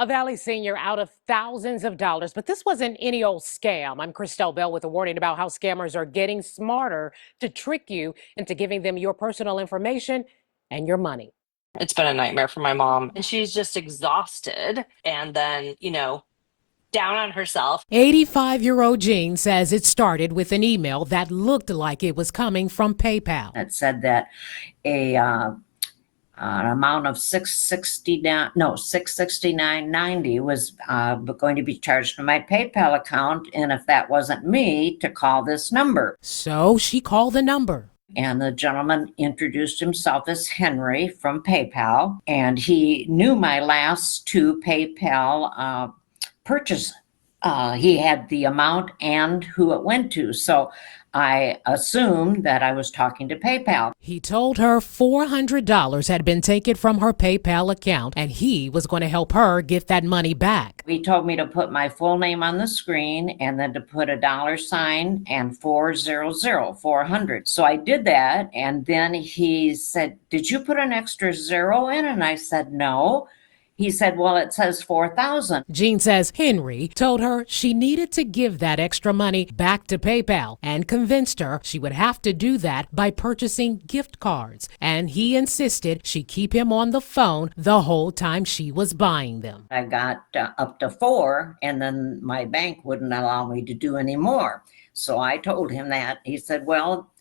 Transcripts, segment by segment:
A Valley senior out of thousands of dollars, but this wasn't any old scam. I'm Christelle Bell with a warning about how scammers are getting smarter to trick you into giving them your personal information and your money. It's been a nightmare for my mom, and she's just exhausted and then, down on herself. 85-year-old Jean says it started with an email that looked like it was coming from PayPal. It said that a an amount of 669 no 669.90 was going to be charged to my PayPal account, and if that wasn't me, to call this number. So she called the number. And the gentleman introduced himself as Henry from PayPal, and he knew my last two PayPal purchase. He had the amount and who it went to. So I assumed that I was talking to PayPal. He told her $400 had been taken from her PayPal account and he was going to help her get that money back. He told me to put my full name on the screen and then to put a $sign and 400. So I did that, and then he said, "Did you put an extra zero in?" And I said, "No." He said, "Well, it says 4,000. Jean says Henry told her she needed to give that extra money back to PayPal and convinced her she would have to do that by purchasing gift cards. And he insisted she keep him on the phone the whole time she was buying them. I got up to 4, and then my bank wouldn't allow me to do any more. So I told him that. He said, "Well,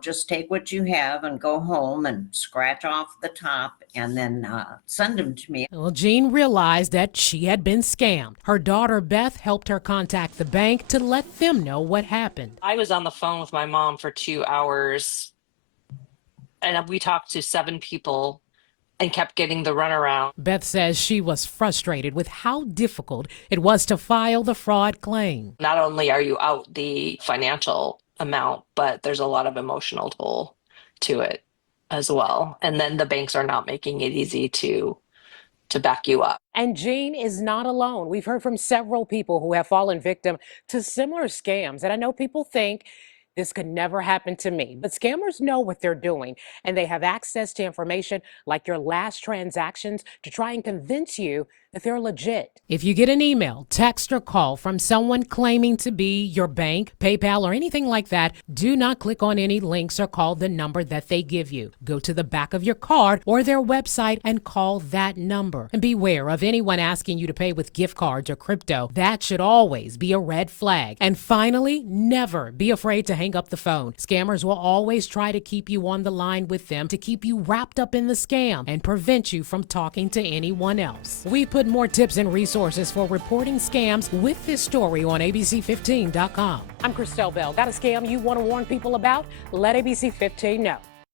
just take what you have and go home and scratch off the top and then send them to me." Well, Jean realized that she had been scammed. Her daughter Beth helped her contact the bank to let them know what happened. I was on the phone with my mom for 2 hours, and we talked to 7 people and kept getting the runaround. Beth says she was frustrated with how difficult it was to file the fraud claim. Not only are you out the financial amount, but there's a lot of emotional toll to it as well. And then the banks are not making it easy to back you up. And Jean is not alone. We've heard from several people who have fallen victim to similar scams. And I know people think this could never happen to me, but scammers know what they're doing, and they have access to information like your last transactions to try and convince you that they're legit. If you get an email, text, or call from someone claiming to be your bank, PayPal, or anything like that, do not click on any links or call the number that they give you. Go to the back of your card or their website and call that number. And beware of anyone asking you to pay with gift cards or crypto. That should always be a red flag. And finally, never be afraid to hang up the phone. Scammers will always try to keep you on the line with them to keep you wrapped up in the scam and prevent you from talking to anyone else. We put more tips and resources for reporting scams with this story on abc15.com. I'm Christelle Bell. Got a scam you want to warn people about? Let ABC 15 know.